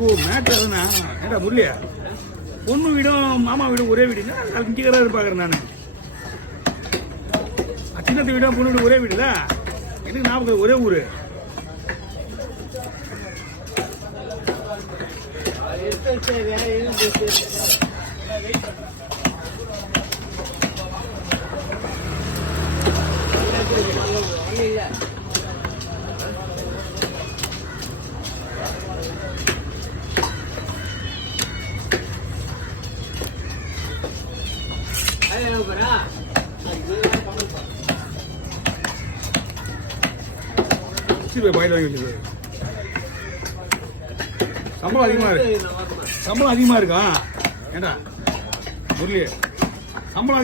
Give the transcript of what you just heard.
matter அதுனா ஏடா முரளியா பொண்ணு வீடும் மாமா வீடும் ஒரே வீடுங்க இங்கே பார்க்குறேன் நான் சின்னத்து வீடும் பொண்ணு வீடு ஒரே வீடுல எனக்கு ஞாபகம் ஒரே ஊர் பாயில் வாங்கி வச்சுது சம்பளம் அதிகமாக இருக்கா ஏண்டா முரளி சம்பளம்